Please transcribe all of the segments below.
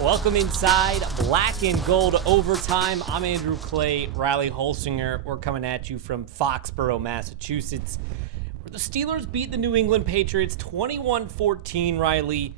Welcome inside Black and Gold Overtime. I'm Andrew Clay, Riley Holsinger. We're coming at you from Foxborough, Massachusetts, where the Steelers beat the New England Patriots 21-14, Riley,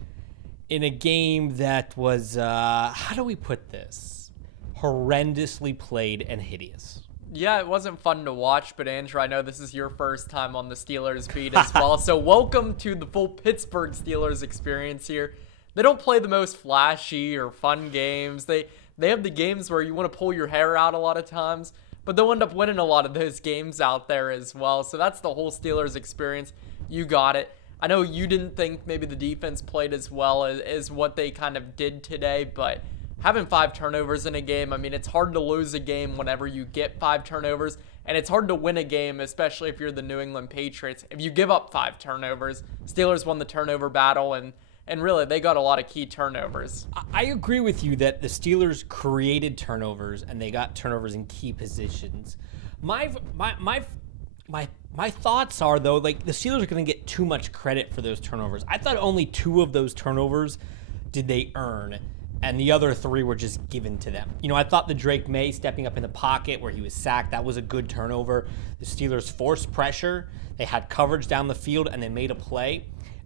in a game that was, how do we put this? Horrendously played and hideous. Yeah, it wasn't fun to watch, but Andrew, I know this is your first time on the Steelers beat as well, so welcome to the full Pittsburgh Steelers experience here. They don't play the most flashy or fun games. They have the games where you want to pull your hair out a lot of times, but they'll end up winning a lot of those games out there as well. So that's the whole Steelers experience. You got it. I know you didn't think maybe the defense played as well as what they kind of did today, but having 5 turnovers in a game, I mean, it's hard to lose a game whenever you get 5 turnovers, and it's hard to win a game, especially if you're the New England Patriots. If you give up 5 turnovers, Steelers won the turnover battle, and really, they got a lot of key turnovers. I agree with you that the Steelers created turnovers and they got turnovers in key positions. My thoughts are, though, like, the Steelers are going to get too much credit for those turnovers. I thought only 2 of those turnovers did they earn, and the other 3 were just given to them. You know, I thought the Drake May stepping up in the pocket where he was sacked, that was a good turnover. The Steelers forced pressure. They had coverage down the field, and they made a play.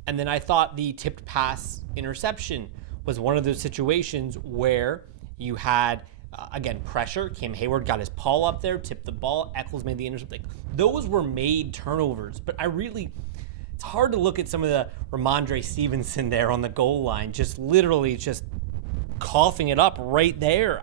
And then I thought the tipped pass interception was one of those situations where you had, again, pressure. Cam Hayward got his paw up there, tipped the ball. Eccles made the interception. Those were made turnovers. But it's hard to look at some of the Ramondre Stevenson there on the goal line, just literally just coughing it up right there.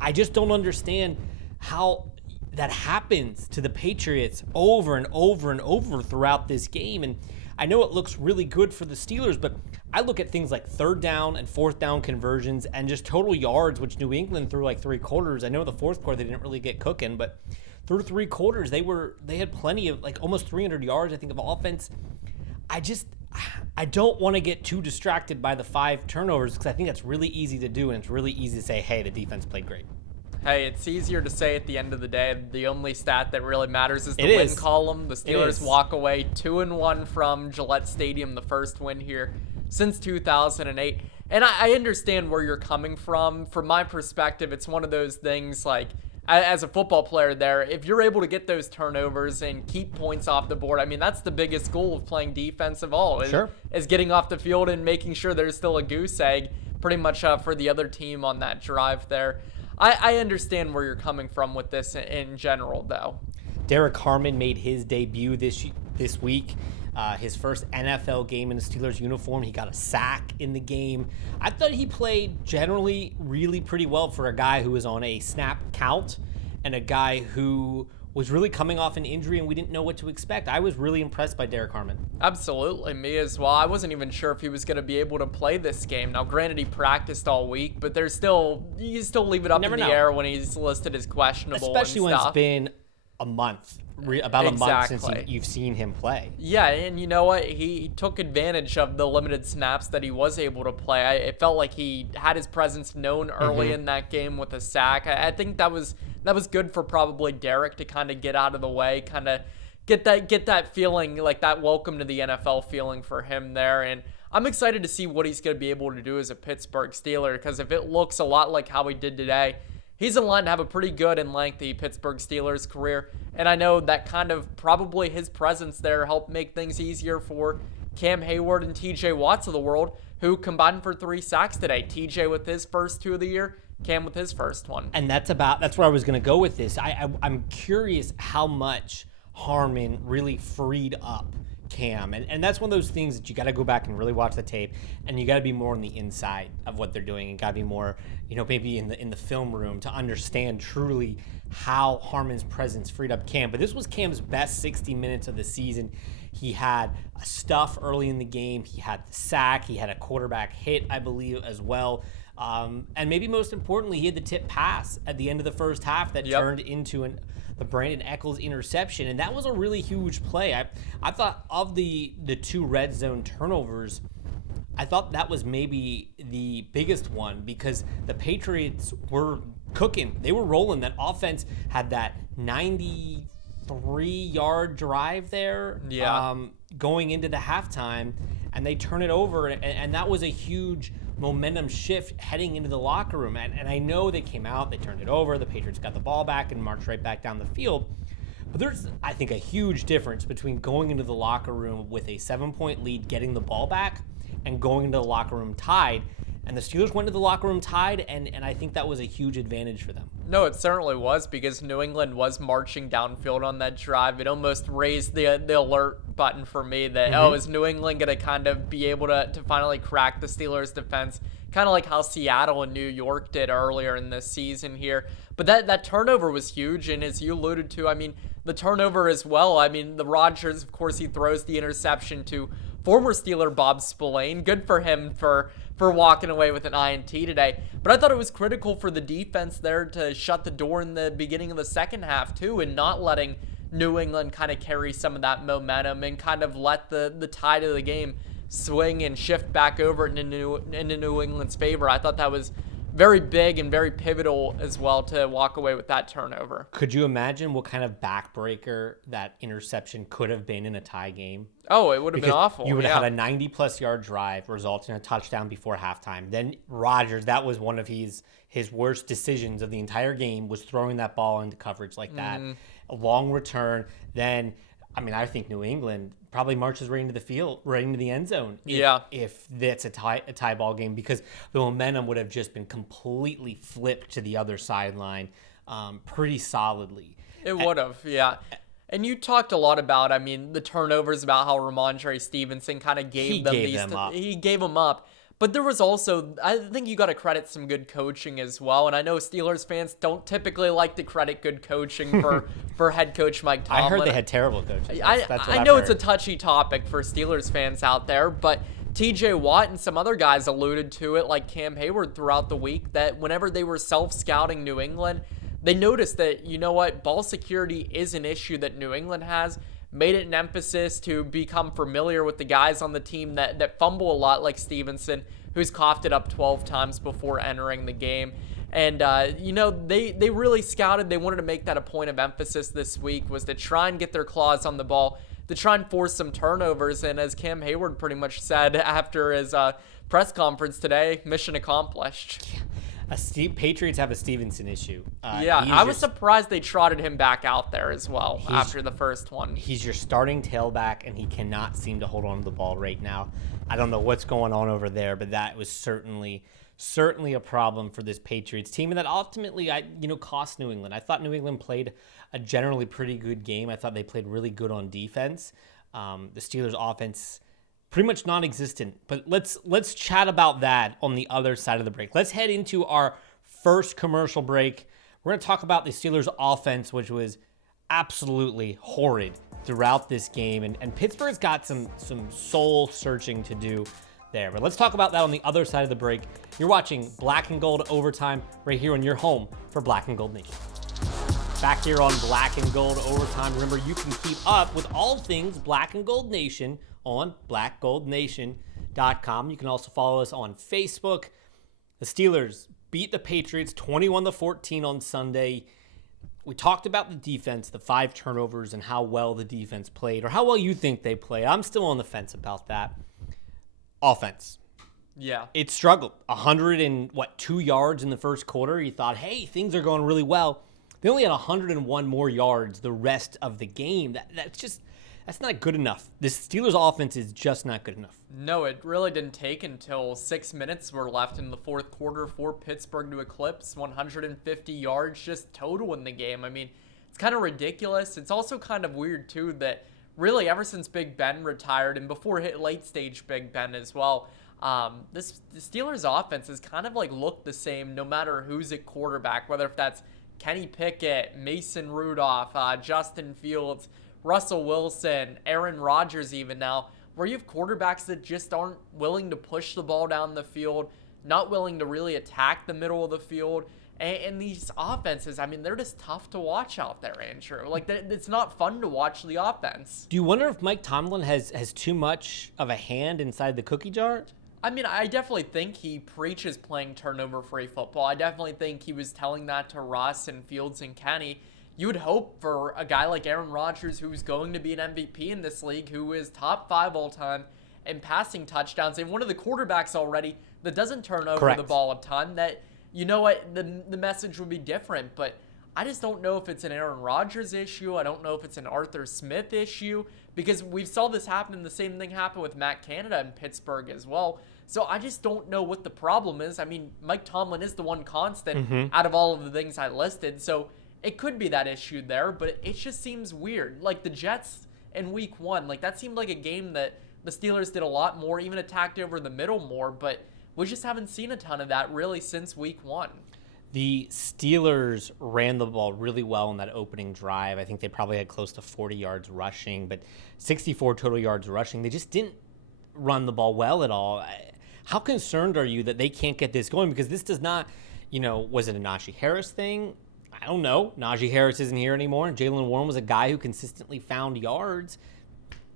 I just don't understand how that happens to the Patriots over and over and over throughout this game. And I know it looks really good for the Steelers, but I look at things like 3rd down and 4th down conversions and just total yards, which New England through like 3 quarters. I know the 4th quarter they didn't really get cooking, but through 3 quarters they had plenty of, like, almost 300 yards, I think, of offense. I don't want to get too distracted by the 5 turnovers because I think that's really easy to do, and it's really easy to say, hey, the defense played great. Hey, it's easier to say at the end of the day. The only stat that really matters is the win column. The Steelers walk away 2-1 from Gillette Stadium, the first win here since 2008. And I understand where you're coming from. From my perspective, it's one of those things, like, as a football player there, if you're able to get those turnovers and keep points off the board, I mean, that's the biggest goal of playing defense of all, is getting off the field and making sure there's still a goose egg pretty much for the other team on that drive there. I understand where you're coming from with this in general, though. Derek Harmon made his debut this week, his first NFL game in the Steelers uniform. He got a sack in the game. I thought he played generally really pretty well for a guy who was on a snap count and a guy who was really coming off an injury and we didn't know what to expect. I was really impressed by Derek Harmon. Absolutely, me as well. I wasn't even sure if he was going to be able to play this game. Now, granted, he practiced all week, but you still leave it up in the air when he's listed as questionable. Especially when stuff. It's been a month, about a month since you've seen him play. Yeah, and you know what? He took advantage of the limited snaps that he was able to play. It felt like he had his presence known early in that game with a sack. I think that was good for probably Derek to kind of get out of the way, kind of get that feeling, like that welcome to the NFL feeling for him there. And I'm excited to see what he's going to be able to do as a Pittsburgh Steeler, because if it looks a lot like how he did today, he's in line to have a pretty good and lengthy Pittsburgh Steelers career. And I know that kind of probably his presence there helped make things easier for Cam Hayward and TJ Watts of the world, who combined for 3 sacks today. TJ with his first 2 of the year, Cam with his first one. And that's where I was going to go with this. I'm curious how much Harmon really freed up Cam. And that's one of those things that you got to go back and really watch the tape, and you got to be more on the inside of what they're doing, and got to be more, maybe in the film room to understand truly how Harmon's presence freed up Cam. But this was Cam's best 60 minutes of the season. He had a stuff early in the game. He had the sack. He had a quarterback hit, I believe, as well. And maybe most importantly, he had the tip pass at the end of the first half that turned into the Brandon Eccles interception. And that was a really huge play. I thought of the 2 red zone turnovers, I thought that was maybe the biggest one, because the Patriots were cooking. They were rolling. That offense had that 93-yard drive there going into the halftime, and they turn it over, and that was a huge momentum shift heading into the locker room. And I know they came out, they turned it over, the Patriots got the ball back and marched right back down the field. But there's, I think, a huge difference between going into the locker room with a 7-point lead, getting the ball back, and going into the locker room tied. And the Steelers went to the locker room tied, and I think that was a huge advantage for them. No, it certainly was, because New England was marching downfield on that drive. It almost raised the alert button for me that, is New England going to kind of be able to finally crack the Steelers' defense, kind of like how Seattle and New York did earlier in this season here. But that turnover was huge, and as you alluded to, I mean, the turnover as well. I mean, the Rodgers, of course, he throws the interception to former Steeler Bob Spillane. Good for him for walking away with an INT today. But I thought it was critical for the defense there to shut the door in the beginning of the second half too, and not letting New England kind of carry some of that momentum and kind of let the tide of the game swing and shift back over into New England's favor. I thought that was very big and very pivotal as well to walk away with that turnover. Could you imagine what kind of backbreaker that interception could have been in a tie game? Oh, it would have been awful. You would have had a 90-plus yard drive resulting in a touchdown before halftime. Then Rodgers, that was one of his worst decisions of the entire game, was throwing that ball into coverage like that. A long return. Then, I mean, I think New England probably marches right into the field, right into the end zone. If that's a tie ball game, because the momentum would have just been completely flipped to the other sideline pretty solidly. It would have, yeah. And you talked a lot about, I mean, the turnovers, about how Ramondre Stevenson kind of gave them up. But there was also, I think you got to credit some good coaching as well. And I know Steelers fans don't typically like to credit good coaching for head coach Mike Tomlin. I heard they had terrible coaches. I know it's a touchy topic for Steelers fans out there, but TJ Watt and some other guys alluded to it, like Cam Hayward throughout the week, that whenever they were self-scouting New England, they noticed that, you know what, ball security is an issue that New England has. Made it an emphasis to become familiar with the guys on the team that fumble a lot, like Stevenson, who's coughed it up 12 times before entering the game. And, they really scouted. They wanted to make that a point of emphasis this week, was to try and get their claws on the ball, to try and force some turnovers. And as Cam Hayward pretty much said after his press conference today, mission accomplished. Patriots have a Stevenson issue. I was surprised they trotted him back out there as well after the first one. He's your starting tailback, and he cannot seem to hold on to the ball right now. I don't know what's going on over there, but that was certainly a problem for this Patriots team, and that ultimately, cost New England. I thought New England played a generally pretty good game. I thought they played really good on defense. The Steelers' offense pretty much non-existent. But let's chat about that on the other side of the break. Let's head into our first commercial break. We're going to talk about the Steelers' offense, which was absolutely horrid throughout this game. And Pittsburgh's got some soul searching to do there. But let's talk about that on the other side of the break. You're watching Black and Gold Overtime right here on your home for Black and Gold Nation. Back here on Black and Gold Overtime. Remember, you can keep up with all things Black and Gold Nation on blackgoldnation.com. You can also follow us on Facebook. The Steelers beat the Patriots 21-14 on Sunday. We talked about the defense, the 5 turnovers, and how well the defense played, or how well you think they played. I'm still on the fence about that. Offense. Yeah. It struggled. 102 yards in the first quarter. You thought, hey, things are going really well. They only had 101 more yards the rest of the game. That's not good enough. This Steelers offense is just not good enough. No, it really didn't take until 6 minutes were left in the fourth quarter for Pittsburgh to eclipse 150 yards just total in the game. I mean, it's kind of ridiculous. It's also kind of weird, too, that really ever since Big Ben retired and before hit late stage Big Ben as well, the Steelers offense has kind of like looked the same no matter who's at quarterback, whether if that's Kenny Pickett, Mason Rudolph, Justin Fields, Russell Wilson, Aaron Rodgers even now, where you have quarterbacks that just aren't willing to push the ball down the field, not willing to really attack the middle of the field. And these offenses, I mean, they're just tough to watch out there, Andrew. Like, it's not fun to watch the offense. Do you wonder if Mike Tomlin has too much of a hand inside the cookie jar? I mean, I definitely think he preaches playing turnover-free football. I definitely think he was telling that to Russ and Fields and Kenny. You would hope for a guy like Aaron Rodgers, who's going to be an MVP in this league, who is top 5 all time, and passing touchdowns. And one of the quarterbacks already that doesn't turn over Correct. the ball a ton, that, you know what, the message would be different. But I just don't know if it's an Aaron Rodgers issue. I don't know if it's an Arthur Smith issue, because we saw this happen, and the same thing happened with Matt Canada in Pittsburgh as well. So I just don't know what the problem is. I mean, Mike Tomlin is the one constant out of all of the things I listed. So it could be that issue there, but it just seems weird. Like the Jets in week 1, like that seemed like a game that the Steelers did a lot more, even attacked over the middle more, but we just haven't seen a ton of that really since week 1. The Steelers ran the ball really well in that opening drive. I think they probably had close to 40 yards rushing, but 64 total yards rushing. They just didn't run the ball well at all. How concerned are you that they can't get this going? Because this does not, was it a Najee Harris thing? I don't know. Najee Harris isn't here anymore. Jaylen Warren was a guy who consistently found yards.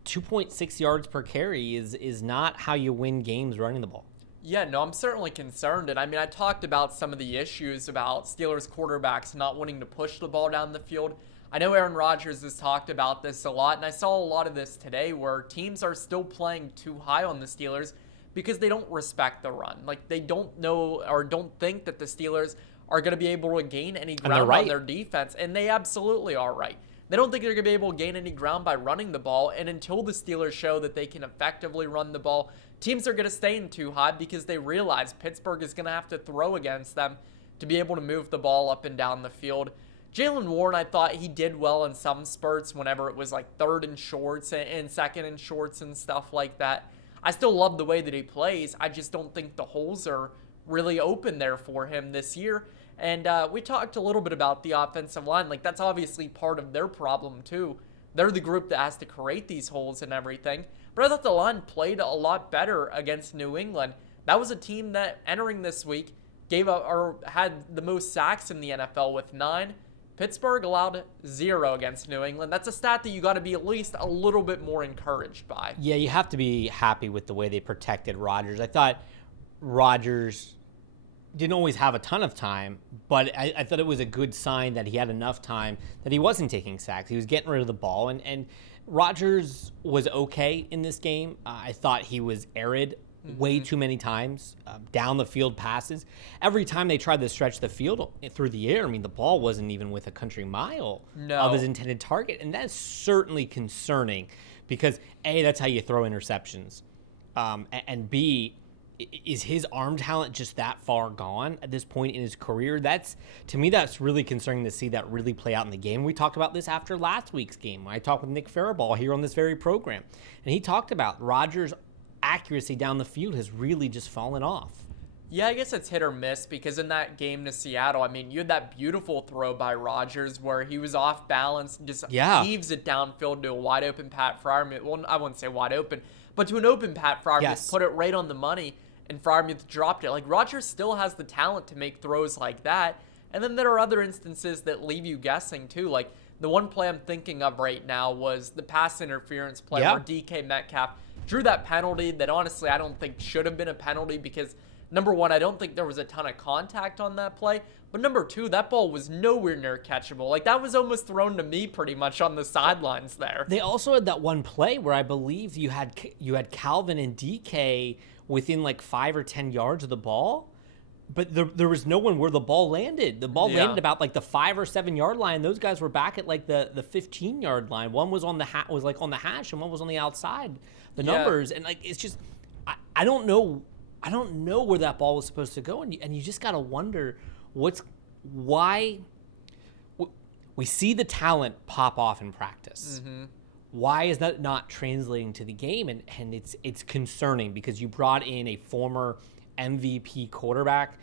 2.6 yards per carry is not how you win games running the ball. Yeah, no, I'm certainly concerned. And I mean, I talked about some of the issues about Steelers quarterbacks not wanting to push the ball down the field. I know Aaron Rodgers has talked about this a lot, and I saw a lot of this today where teams are still playing too high on the Steelers because they don't respect the run. Like, they don't know or don't think that the Steelers are going to be able to gain any ground on their defense, and they absolutely are right. They don't think they're going to be able to gain any ground by running the ball, and until the Steelers show that they can effectively run the ball, teams are going to stay in too high because they realize Pittsburgh is going to have to throw against them to be able to move the ball up and down the field. Jaylen Warren, I thought he did well in some spurts whenever it was like 3rd and shorts and 2nd and shorts and stuff like that. I still love the way that he plays. I just don't think the holes are really open there for him this year. And we talked a little bit about the offensive line. Like, that's obviously part of their problem, too. They're the group that has to create these holes and everything. But I thought the line played a lot better against New England. That was a team that, entering this week, had the most sacks in the NFL with 9. Pittsburgh allowed 0 against New England. That's a stat that you got to be at least a little bit more encouraged by. Yeah, you have to be happy with the way they protected Rodgers. I thought Rodgers didn't always have a ton of time, but I thought it was a good sign that he had enough time that he wasn't taking sacks. He was getting rid of the ball, and Rodgers was okay in this game. I thought he was arid way too many times, down the field passes. Every time they tried to stretch the field through the air, I mean, the ball wasn't even with a country mile of his intended target. And that's certainly concerning because, A, that's how you throw interceptions. And B, is his arm talent just that far gone at this point in his career? To me, that's really concerning to see that really play out in the game. We talked about this after last week's game. I talked with Nick Faribault here on this very program, and he talked about Rodgers' accuracy down the field has really just fallen off. Yeah, I guess it's hit or miss because in that game to Seattle, I mean, you had that beautiful throw by Rodgers where he was off balance, just heaves it downfield to a wide open Pat Freiermuth. Well, I wouldn't say wide open, but to an open Pat Freiermuth, put it right on the money, and Freiermuth dropped it. Like, Rodgers still has the talent to make throws like that. And then there are other instances that leave you guessing too. Like, the one play I'm thinking of right now was the pass interference play where DK Metcalf drew that penalty that honestly I don't think should have been a penalty because, number one, I don't think there was a ton of contact on that play. But number two, that ball was nowhere near catchable. Like, that was almost thrown to me pretty much on the sidelines there. They also had that one play where I believe you had Calvin and DK within like 5 or 10 yards of the ball. But there was no one where the ball landed. The ball landed about like the 5 or 7 yard line. Those guys were back at like the 15-yard line. One was on the on the hash, and one was on the outside. The numbers, and like it's just I don't know where that ball was supposed to go, and you just gotta wonder why we see the talent pop off in practice. Mm-hmm. Why is that not translating to the game? And it's concerning because you brought in a former MVP quarterback,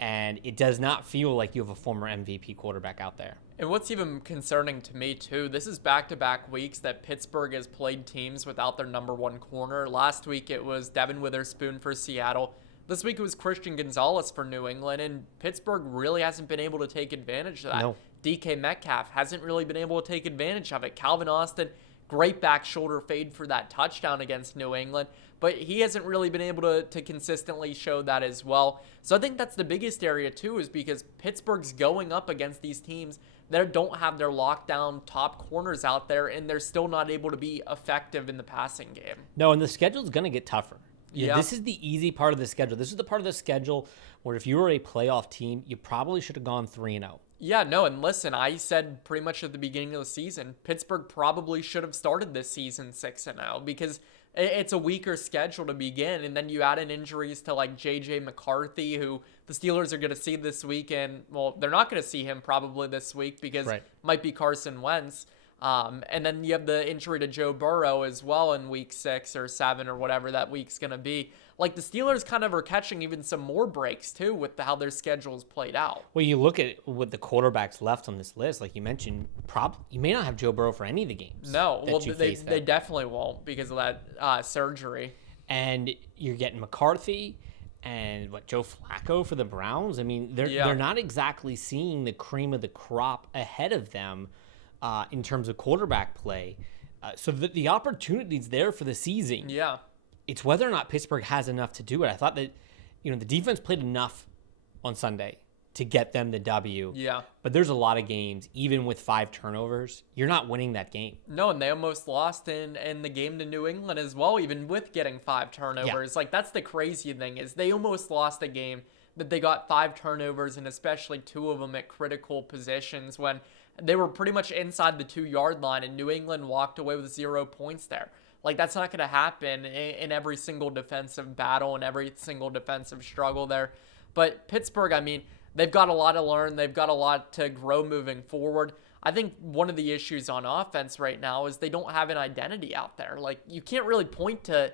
and it does not feel like you have a former MVP quarterback out there. And what's even concerning to me, too, this is back-to-back weeks that Pittsburgh has played teams without their number one corner. Last week it was Devin Witherspoon for Seattle. This week it was Christian Gonzalez for New England, and Pittsburgh really hasn't been able to take advantage of that. No. DK Metcalf hasn't really been able to take advantage of it. Calvin Austin great back shoulder fade for that touchdown against New England, but he hasn't really been able to consistently show that as well. So I think that's the biggest area too, is because Pittsburgh's going up against these teams that don't have their lockdown top corners out there, and they're still not able to be effective in the passing game. No, and the schedule's going to get tougher. Yeah. This is the easy part of the schedule. This is the part of the schedule where if you were a playoff team, you probably should have gone 3-0. Yeah, no, and listen, I said pretty much at the beginning of the season, Pittsburgh probably should have started this season 6-0 because it's a weaker schedule to begin, and then you add in injuries to like J.J. McCarthy, who the Steelers are going to see this week, and well, they're not going to see him probably this week because it might be Carson Wentz. And then you have the injury to Joe Burrow as well in week 6 or 7 or whatever that week's going to be. Like the Steelers kind of are catching even some more breaks too with how their schedule's played out. Well, you look at with the quarterbacks left on this list, like you mentioned, you may not have Joe Burrow for any of the games. No, well, they definitely won't because of that surgery. And you're getting McCarthy and Joe Flacco for the Browns. I mean, they're not exactly seeing the cream of the crop ahead of them in terms of quarterback play. So the opportunity's there for the season. Yeah. It's whether or not Pittsburgh has enough to do it. I thought that, the defense played enough on Sunday to get them the W. Yeah. But there's a lot of games, even with 5 turnovers, you're not winning that game. No, and they almost lost in the game to New England as well, even with getting 5 turnovers. Yeah. Like, that's the crazy thing is they almost lost a game that they got 5 turnovers, and especially 2 of them at critical positions when they were pretty much inside the 2-yard line, and New England walked away with 0 points there. Like, that's not going to happen in every single defensive battle and every single defensive struggle there. But Pittsburgh, I mean, they've got a lot to learn. They've got a lot to grow moving forward. I think one of the issues on offense right now is they don't have an identity out there. Like, you can't really point to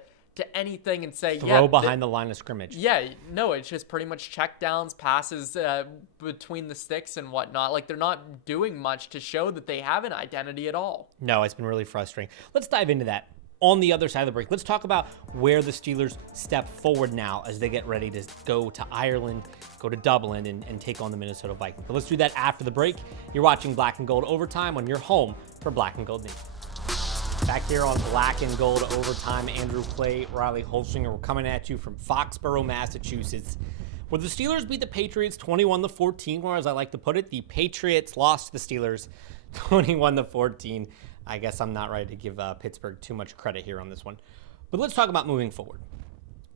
anything and say, throw behind the line of scrimmage. Yeah, no, it's just pretty much check downs, passes between the sticks and whatnot. Like, they're not doing much to show that they have an identity at all. No, it's been really frustrating. Let's dive into that. On the other side of the break, let's talk about where the Steelers step forward now as they get ready to go to Ireland, go to Dublin, and take on the Minnesota Vikings. But let's do that after the break. You're watching Black and Gold Overtime on your home for Black and Gold News. Back here on Black and Gold Overtime, Andrew Clay, Riley Holsinger. We're coming at you from Foxborough, Massachusetts, where the Steelers beat the Patriots 21-14, or as I like to put it, the Patriots lost to the Steelers 21-14. I guess I'm not ready to give Pittsburgh too much credit here on this one. But let's talk about moving forward.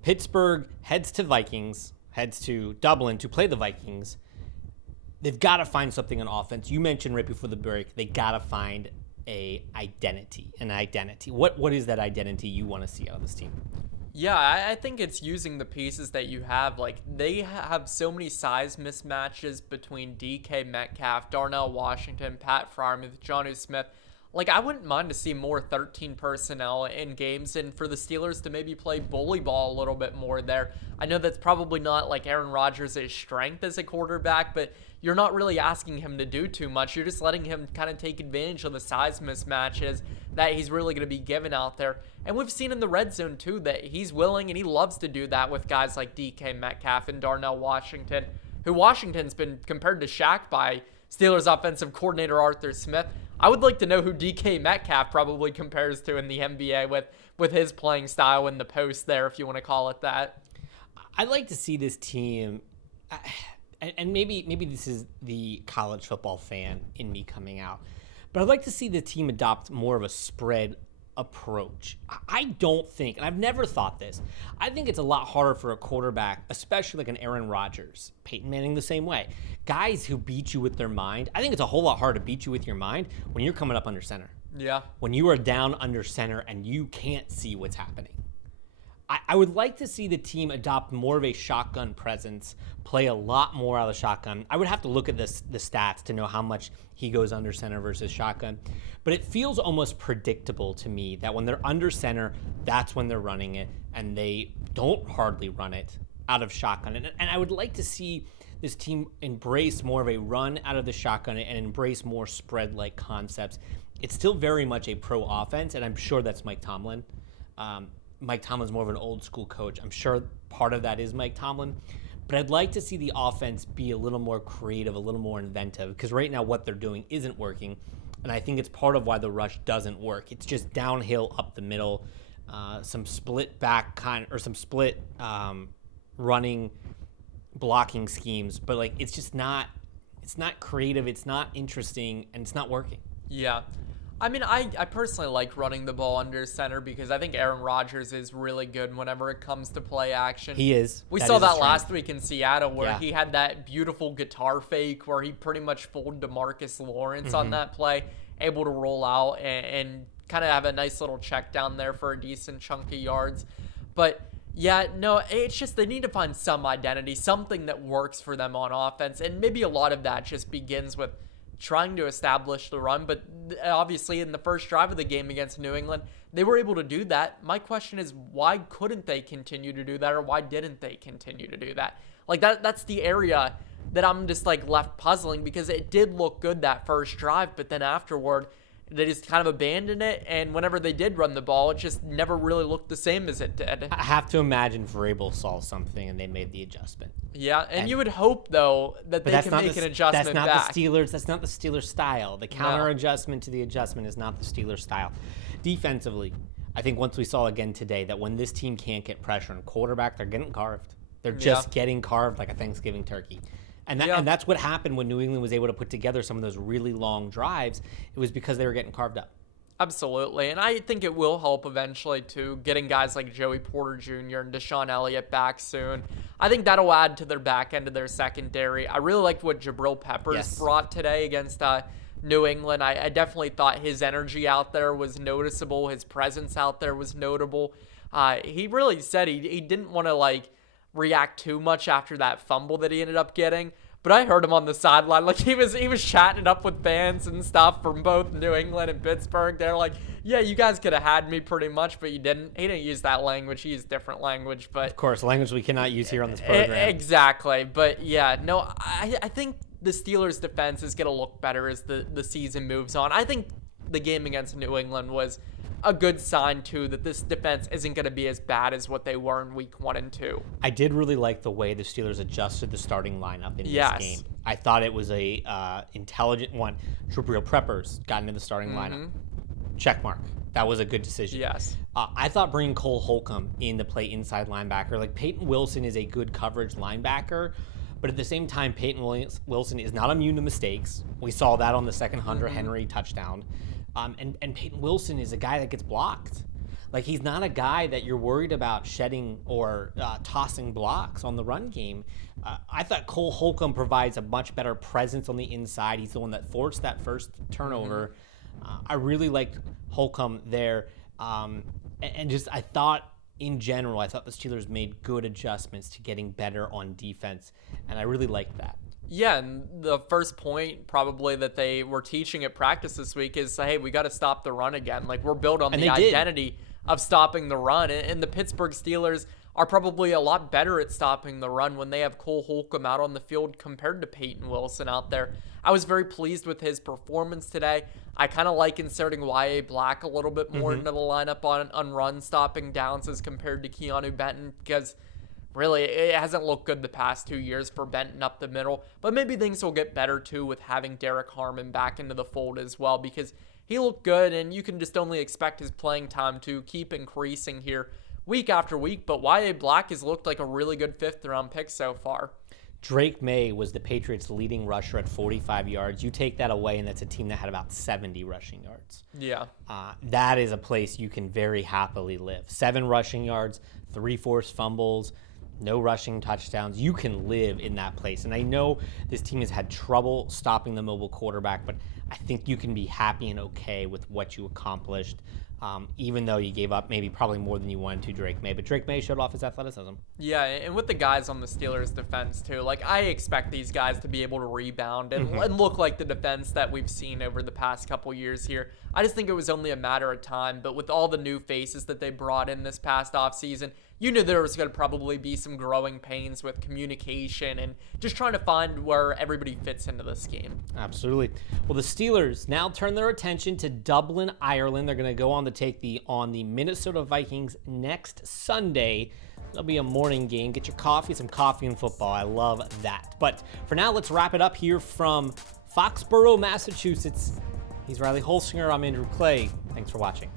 Pittsburgh heads to Dublin to play the Vikings. They've got to find something on offense. You mentioned right before the break, they got to find an identity. What is that identity you want to see out of this team? Yeah, I think it's using the pieces that you have. Like, they have so many size mismatches between DK Metcalf, Darnell Washington, Pat Freiermuth, Jonnu Smith. Like, I wouldn't mind to see more 13 personnel in games and for the Steelers to maybe play bully ball a little bit more there. I know that's probably not like Aaron Rodgers' strength as a quarterback, but you're not really asking him to do too much. You're just letting him kind of take advantage of the size mismatches that he's really going to be given out there. And we've seen in the red zone, too, that he's willing and he loves to do that with guys like DK Metcalf and Darnell Washington, who Washington's been compared to Shaq by Steelers offensive coordinator Arthur Smith. I would like to know who DK Metcalf probably compares to in the NBA with his playing style in the post there, if you want to call it that. I'd like to see this team, and maybe this is the college football fan in me coming out, but I'd like to see the team adopt more of a spread approach. I don't think, and I've never thought this, I think it's a lot harder for a quarterback, especially like an Aaron Rodgers, Peyton Manning the same way. Guys who beat you with their mind, I think it's a whole lot harder to beat you with your mind when you're coming up under center. Yeah. When you are down under center and you can't see what's happening. I would like to see the team adopt more of a shotgun presence, play a lot more out of the shotgun. I would have to look at the stats to know how much he goes under center versus shotgun. But it feels almost predictable to me that when they're under center, that's when they're running it, and they don't hardly run it out of shotgun. And I would like to see this team embrace more of a run out of the shotgun and embrace more spread-like concepts. It's still very much a pro offense, and I'm sure that's Mike Tomlin. Mike Tomlin's more of an old school coach. I'm sure part of that is Mike Tomlin, but I'd like to see the offense be a little more creative, a little more inventive, because right now what they're doing isn't working. And I think it's part of why the rush doesn't work. It's just downhill up the middle, some split back some split running blocking schemes, but like it's just not creative, it's not interesting, and it's not working. Yeah. I mean, I personally like running the ball under center because I think Aaron Rodgers is really good whenever it comes to play action. He is. We saw that last week in Seattle where he had that beautiful guitar fake where he pretty much fooled DeMarcus Lawrence on that play, able to roll out and kind of have a nice little check down there for a decent chunk of yards. But yeah, no, it's just they need to find some identity, something that works for them on offense. And maybe a lot of that just begins with trying to establish the run. But obviously in the first drive of the game against New England, they were able to do that. My question is, why couldn't they continue to do that, or why didn't they continue to do that? Like that's the area that I'm just like left puzzling, because it did look good that first drive, but then afterward they just kind of abandoned it, and whenever they did run the ball, it just never really looked the same as it did. I have to imagine Vrabel saw something and they made the adjustment. Yeah, and you would hope though that they can make an adjustment That's not back. the Steelers. That's not the Steelers style. The counter adjustment to the adjustment is not the Steelers style. Defensively, I think once we saw again today that when this team can't get pressure on quarterback, they're getting carved. They're just getting carved like a Thanksgiving turkey. And that's what happened when New England was able to put together some of those really long drives. It was because they were getting carved up. Absolutely. And I think it will help eventually, too, getting guys like Joey Porter Jr. and Deshaun Elliott back soon. I think that'll add to their back end of their secondary. I really liked what Jabril Peppers brought today against New England. I definitely thought his energy out there was noticeable. His presence out there was notable. He really said he didn't want to, react too much after that fumble that he ended up getting. But I heard him on the sideline, he was chatting it up with fans and stuff from both New England and Pittsburgh. They're like, yeah, you guys could have had me pretty much, but you didn't. He didn't use that language. He used different language. But of course, language we cannot use here on this program. Exactly. But yeah, no, I think the Steelers' defense is going to look better as the season moves on. I think the game against New England was a good sign, too, that this defense isn't going to be as bad as what they were in week 1 and 2. I did really like the way the Steelers adjusted the starting lineup in this game. I thought it was a intelligent one. Jabril Peppers got into the starting lineup. Check mark. That was a good decision. Yes. I thought bringing Cole Holcomb in to play inside linebacker, Peyton Wilson is a good coverage linebacker, but at the same time, Peyton Wilson is not immune to mistakes. We saw that on the second Hunter Henry touchdown. And Peyton Wilson is a guy that gets blocked. He's not a guy that you're worried about shedding or tossing blocks on the run game. I thought Cole Holcomb provides a much better presence on the inside. He's the one that forced that first turnover. I really liked Holcomb there. And just I thought in general, I thought the Steelers made good adjustments to getting better on defense. And I really liked that. Yeah, and the first point probably that they were teaching at practice this week is, hey, we got to stop the run again. We're built on the identity of stopping the run. And the Pittsburgh Steelers are probably a lot better at stopping the run when they have Cole Holcomb out on the field compared to Peyton Wilson out there. I was very pleased with his performance today. I kind of like inserting Y.A. Black a little bit more into the lineup on run stopping downs as compared to Keanu Benton, because really, it hasn't looked good the past 2 years for Benton up the middle, but maybe things will get better too with having Derek Harmon back into the fold as well, because he looked good, and you can just only expect his playing time to keep increasing here week after week. But Y.A. Black has looked like a really good fifth-round pick so far. Drake May was the Patriots' leading rusher at 45 yards. You take that away, and that's a team that had about 70 rushing yards. Yeah. That is a place you can very happily live. 7 rushing yards, 3 forced fumbles, no rushing touchdowns. You can live in that place. And I know this team has had trouble stopping the mobile quarterback, but I think you can be happy and okay with what you accomplished, even though you gave up probably more than you wanted to Drake May. But Drake May showed off his athleticism. Yeah, and with the guys on the Steelers' defense, too, I expect these guys to be able to rebound and look like the defense that we've seen over the past couple years here. I just think it was only a matter of time. But with all the new faces that they brought in this past offseason, you knew there was going to probably be some growing pains with communication and just trying to find where everybody fits into this game. Absolutely. Well, the Steelers now turn their attention to Dublin, Ireland. They're going to go on to take on the Minnesota Vikings next Sunday. That'll be a morning game. Get your coffee, some coffee and football. I love that. But for now, let's wrap it up here from Foxborough, Massachusetts. He's Riley Holsinger. I'm Andrew Clay. Thanks for watching.